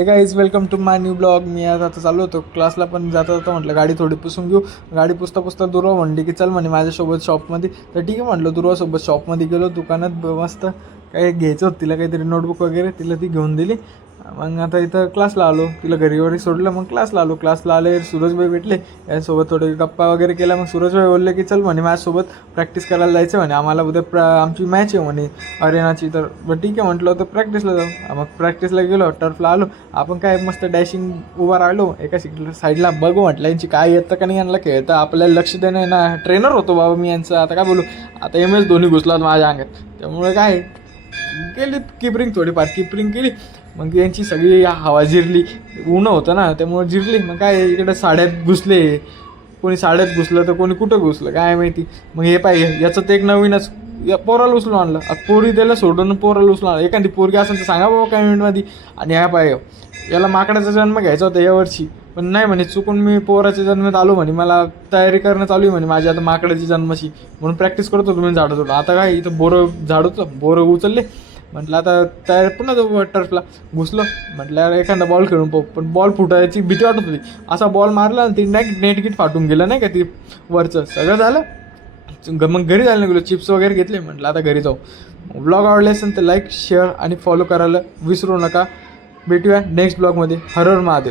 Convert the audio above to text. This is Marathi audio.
हे guys welcome to my new blog. मी आज आता चालू होतो क्लासला, पण जाता जाता म्हटलं गाडी थोडी पुसून घेऊ. गाडी पुसता पुसता दुर्वा म्हणली की चल म्हणे माझ्यासोबत शॉपमध्ये. तर ठीक आहे म्हटलं, दुर्वासोबत शॉपमध्ये गेलो. दुकानात मस्त काही घ्यायचं होतं तिला, काहीतरी नोटबुक वगैरे तिला ती घेऊन दिली. मग आता इथं क्लासला आलो, तिला घरी सोडलं. मग क्लासला आलो. क्लासला आले, सूरजभाई भेटले, यासोबत थोडे गप्पा वगैरे केला. मग सूरजभाई बोलले की चल म्हणे माझ्यासोबत प्रॅक्टिस करायला जायचं म्हणे, आम्हाला उद्या आमची मॅच आहे म्हणे अरेनाची. तर ठीक आहे म्हटलं, तर प्रॅक्टिसला जाऊ. मग प्रॅक्टिसला गेलो, टर्फला आलो. आपण काय मस्त डॅशिंग उभा राहिलो एका साईडला, बघू म्हटलं यांची काय येतं का नाही, यांना खेळतं आपल्याला लक्ष देणं ना. ट्रेनर होतो बाबा मी यांचं, आता काय बोलू. आता MS धोनी घुसला माझ्या अंगात, त्यामुळे काय केली किपरिंग, थोडीफार किपरिंग केली. मग यांची सगळी हवा जिरली, ऊन होतं ना त्यामुळे जिरली. मग काय इकडे साड्यात घुसले, कोणी साड्यात घुसलं तर कोणी कुठं घुसलं काय माहिती. मग हे पाहिजे याचं ते एक नवीनच पोराला उचलून आणलं. पोरी त्याला सोडून पोराला उचलून आणलं. एखादी पोरगी असेल तर सांगा बाबा कमेंटमध्ये. आणि ह्या पाहिजे याला माकडाचा जन्म घ्यायचा होता यावर्षी, पण नाही म्हणे चुकून मी पोराच्या जन्मात आलो म्हणे, मला तयारी करणं चालू आहे म्हणे माझी आता माकडाची जन्माची, म्हणून प्रॅक्टिस करतो तुम्ही झाडं तोडून. आता काय इथं बोरं झाडूचं, बोरं उचलले. म्हटलं आता तयार पुन्हा जाऊ टर्फला. घुसलो म्हटलं एखादा बॉल खेळून पाहू, पण बॉल फुटायची भीती वाटत होती. असा बॉल मारला आणि ती नेट फाटून गेलं नाही का, ती वरचं सगळं झालं. मग घरी जायला गेलो, चिप्स वगैरे घेतले. म्हटलं आता घरी जाऊ. ब्लॉग आवडले असेल तर लाईक, शेअर आणि फॉलो करायला विसरू नका. भेटूया नेक्स्ट ब्लॉगमध्ये. हर हर महादेव.